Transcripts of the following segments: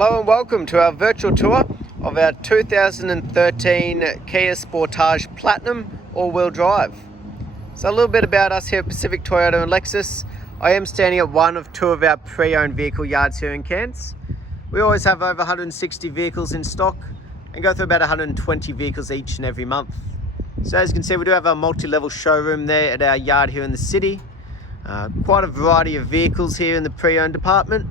Hello and welcome to our virtual tour of our 2013 Kia Sportage Platinum all-wheel drive. So a little bit about us here at Pacific Toyota and Lexus. I am standing at one of two of our pre-owned vehicle yards here in Cairns. We always have over 160 vehicles in stock and go through about 120 vehicles each and every month. So as you can see, we do have a multi-level showroom there at our yard here in the city. Quite a variety of vehicles here in the pre-owned department.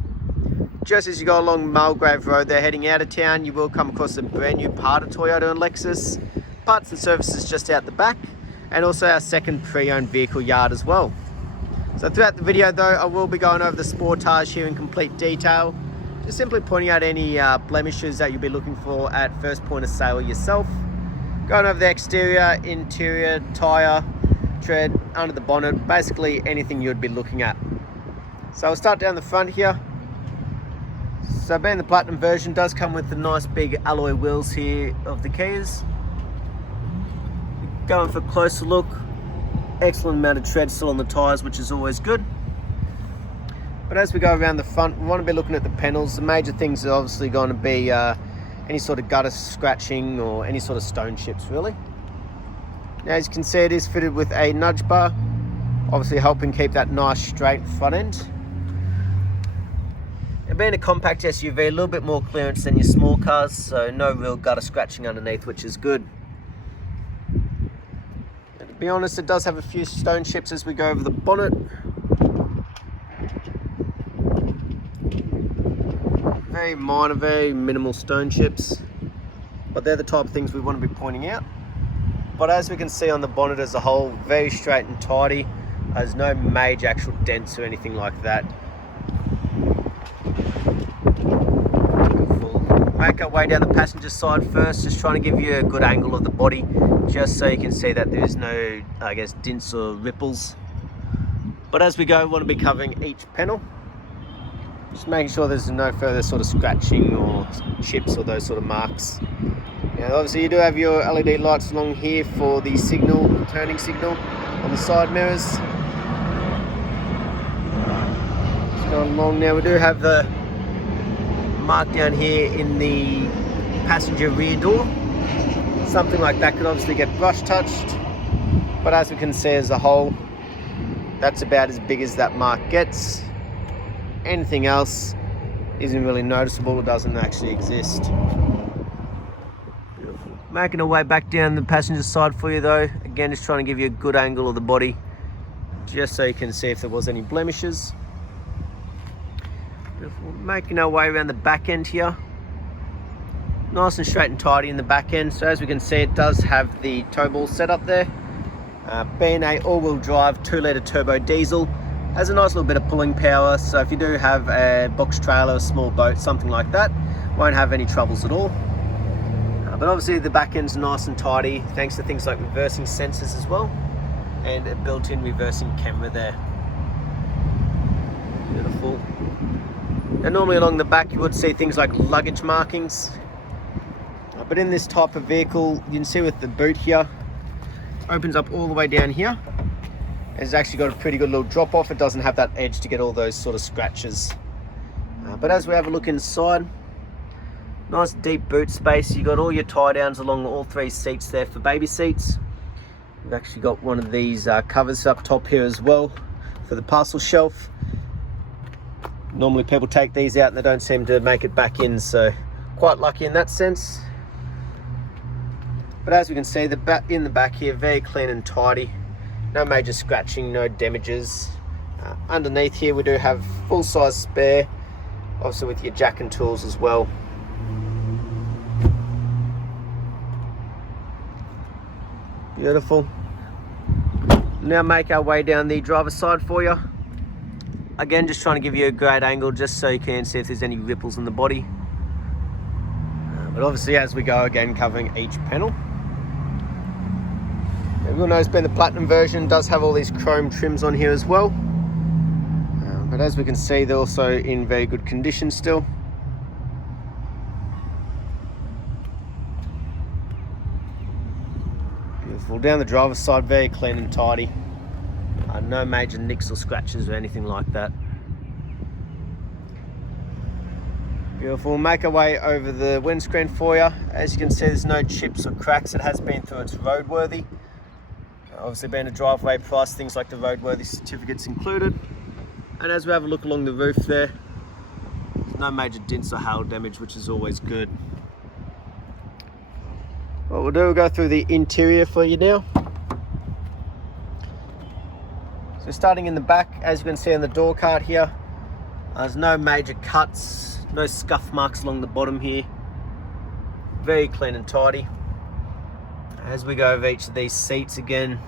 Just as you go along Mulgrave Road there heading out of town, you will come across a brand new part of Toyota and Lexus. Parts and services just out the back, and also our second pre-owned vehicle yard as well. So throughout the video though, I will be going over the Sportage here in complete detail, just simply pointing out any blemishes that you'll be looking for at first point of sale yourself. Going over the exterior, interior, tyre, tread, under the bonnet, basically anything you'd be looking at. So I'll start down the front here. So being the Platinum version, does come with the nice big alloy wheels here of the Kias. Going for a closer look, excellent amount of tread still on the tyres, which is always good. But as we go around the front, we want to be looking at the panels. The major things are obviously going to be any sort of gutter scratching or any sort of stone chips really. Now as you can see, it is fitted with a nudge bar, obviously helping keep that nice straight front end. And being a compact SUV, a little bit more clearance than your small cars, so no real gutter scratching underneath, which is good. And to be honest, it does have a few stone chips as we go over the bonnet. Very minor, very minimal stone chips, but they're the type of things we want to be pointing out. But as we can see on the bonnet as a whole, very straight and tidy. There's no major actual dents or anything like that. Make our way down the passenger side first, just trying to give you a good angle of the body, just so you can see that there's no, I guess, dints or ripples. But as we go, we want to be covering each panel, just making sure there's no further sort of scratching or chips or those sort of marks. Now obviously you do have your LED lights along here for the signal, turning signal on the side mirrors. Just going along now, we do have the mark down here in the passenger rear door. Something like that could obviously get brush touched, but as we can see as a whole, that's about as big as that mark gets. Anything else isn't really noticeable, it doesn't actually exist. Making our way back down the passenger side for you though, again just trying to give you a good angle of the body, just so you can see if there was any blemishes. Making our way around the back end here, nice and straight and tidy in the back end. So as we can see, it does have the tow ball set up there. Being a all-wheel drive 2-litre turbo diesel, has a nice little bit of pulling power, so if you do have a box trailer, a small boat, something like that, won't have any troubles at all. But obviously the back end's nice and tidy thanks to things like reversing sensors as well, and a built-in reversing camera there. Beautiful. Now normally along the back you would see things like luggage markings, but in this type of vehicle you can see with the boot here, opens up all the way down here. It's actually got a pretty good little drop off. It doesn't have that edge to get all those sort of scratches. But as we have a look inside, nice deep boot space. You got all your tie downs along all three seats there for baby seats. We've actually got one of these covers up top here as well for the parcel shelf. Normally people take these out and they don't seem to make it back in, so quite lucky in that sense. But as we can see, in the back here, very clean and tidy. No major scratching, no damages. Underneath here we do have full-size spare, also with your jack and tools as well. Beautiful. Now make our way down the driver's side for you. Again, just trying to give you a great angle just so you can see if there's any ripples in the body. But obviously as we go, again covering each panel. And you'll notice being the Platinum version does have all these chrome trims on here as well. But as we can see, they're also in very good condition still. Beautiful. Down the driver's side, very clean and tidy. No major nicks or scratches or anything like that. Beautiful. Make our way over the windscreen for you. As you can see, there's no chips or cracks. It has been through its roadworthy. Obviously being a driveway price, things like the roadworthy certificates included. And as we have a look along the roof there, there's no major dents or hail damage, which is always good. What we'll do, we'll go through the interior for you now. So starting in the back, as you can see on the door card here, there's no major cuts, no scuff marks along the bottom here. Very clean and tidy. As we go over each of these seats again,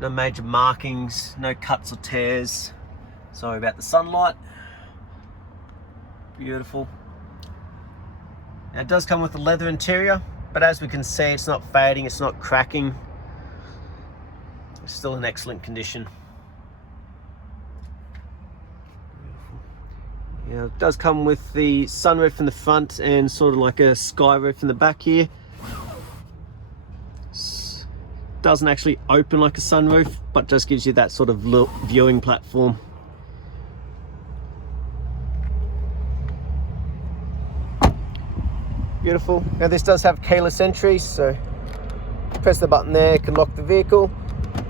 no major markings, no cuts or tears. Sorry about the sunlight. Beautiful. Now it does come with a leather interior, but as we can see, it's not fading, it's not cracking. It's still in excellent condition. Yeah, it does come with the sunroof in the front and sort of like a sky roof in the back here. Doesn't actually open like a sunroof, but just gives you that sort of viewing platform. Beautiful. Now this does have keyless entry, so press the button there, it can lock the vehicle,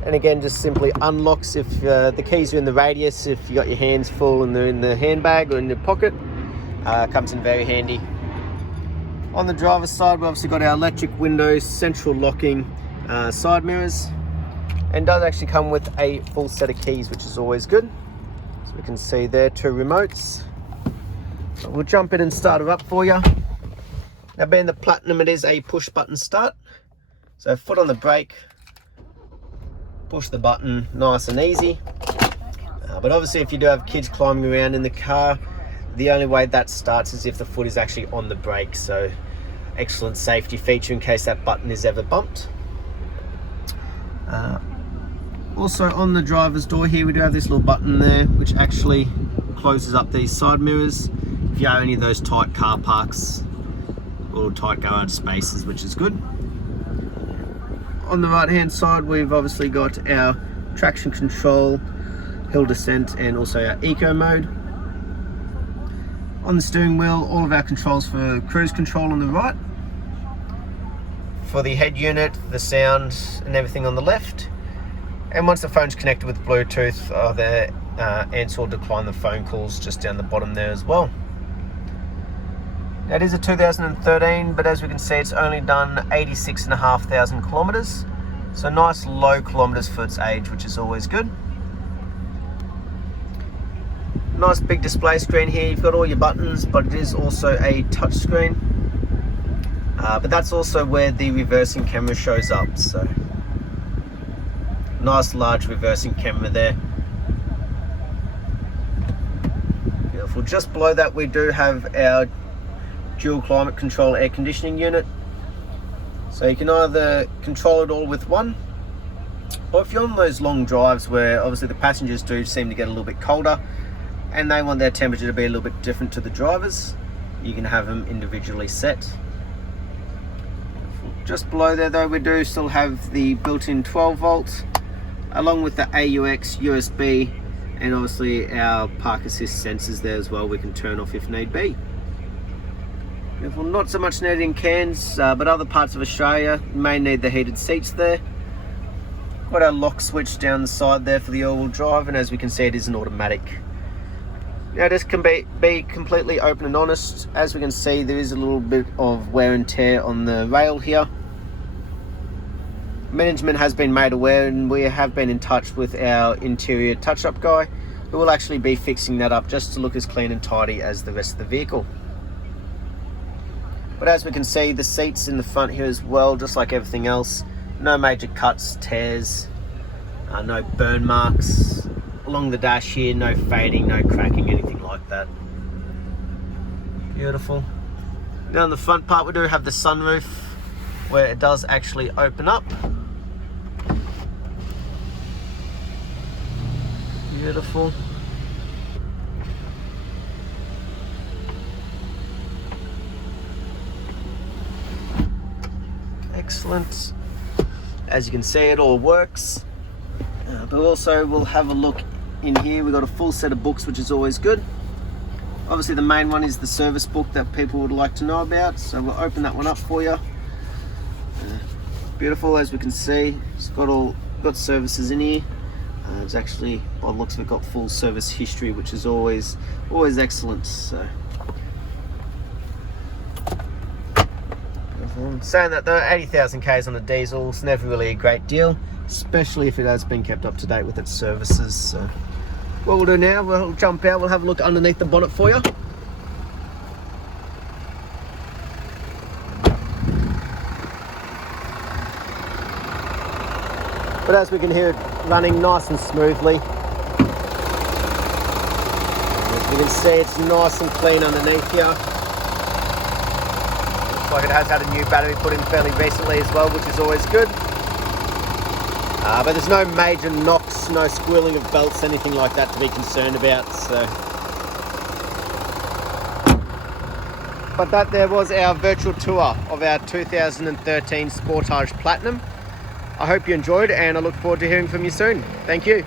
and again just simply unlocks if the keys are in the radius, if you got your hands full and they're in the handbag or in your pocket. Comes in very handy. On the driver's side, we've obviously got our electric windows, central locking, side mirrors, and does actually come with a full set of keys, which is always good. So we can see there 2 remotes. So we'll jump in and start it up for you. Now being the Platinum, it is a push button start. So foot on the brake, push the button, nice and easy. But obviously if you do have kids climbing around in the car, the only way that starts is if the foot is actually on the brake. So excellent safety feature in case that button is ever bumped. Also on the driver's door here, we do have this little button there which actually closes up these side mirrors if you have any of those tight car parks or tight garage spaces, which is good. On the right hand side, we've obviously got our traction control, hill descent, and also our eco mode. On the steering wheel, all of our controls for cruise control on the right. For the head unit, the sound and everything on the left. And once the phone's connected with Bluetooth, the answer or decline the phone calls just down the bottom there as well. Now it is a 2013, but as we can see, it's only done 86,500 kilometers. So nice low kilometers for its age, which is always good. Nice big display screen here. You've got all your buttons, but it is also a touch screen. But that's also where the reversing camera shows up. So nice large reversing camera there. Beautiful. Just below that, we do have our dual climate control air conditioning unit. So you can either control it all with one, or if you're on those long drives where obviously the passengers do seem to get a little bit colder and they want their temperature to be a little bit different to the drivers, you can have them individually set. Just below there though, we do still have the built-in 12 volts along with the AUX, USB, and obviously our park assist sensors there as well we can turn off if need be. Well, not so much needed in Cairns, but other parts of Australia may need the heated seats there. Got our lock switch down the side there for the all-wheel drive, and as we can see, it is an automatic. Now this can be completely open and honest. As we can see, there is a little bit of wear and tear on the rail here. Management has been made aware, and we have been in touch with our interior touch-up guy, who will actually be fixing that up just to look as clean and tidy as the rest of the vehicle. But as we can see, the seats in the front here as well, just like everything else, no major cuts, tears, no burn marks. Along the dash here, no fading, no cracking, anything like that. Beautiful. Now on the front part, we do have the sunroof where it does actually open up. Beautiful. Excellent. As you can see, it all works. But also we'll have a look in here. We've got a full set of books, which is always good. Obviously the main one is the service book that people would like to know about, so we'll open that one up for you. Beautiful, as we can see. It's got services in here. It's actually, by the looks of it, got full service history, which is always excellent. So saying that though, 80,000 Ks on the diesel is never really a great deal, especially if it has been kept up to date with its services. So what we'll do now, we'll jump out, we'll have a look underneath the bonnet for you. But as we can hear it running nice and smoothly. As you can see, it's nice and clean underneath here. Looks like it has had a new battery put in fairly recently as well, which is always good. But there's no major knocks, no squealing of belts, anything like that to be concerned about. So, but that there was our virtual tour of our 2013 Sportage Platinum. I hope you enjoyed, and I look forward to hearing from you soon. Thank you.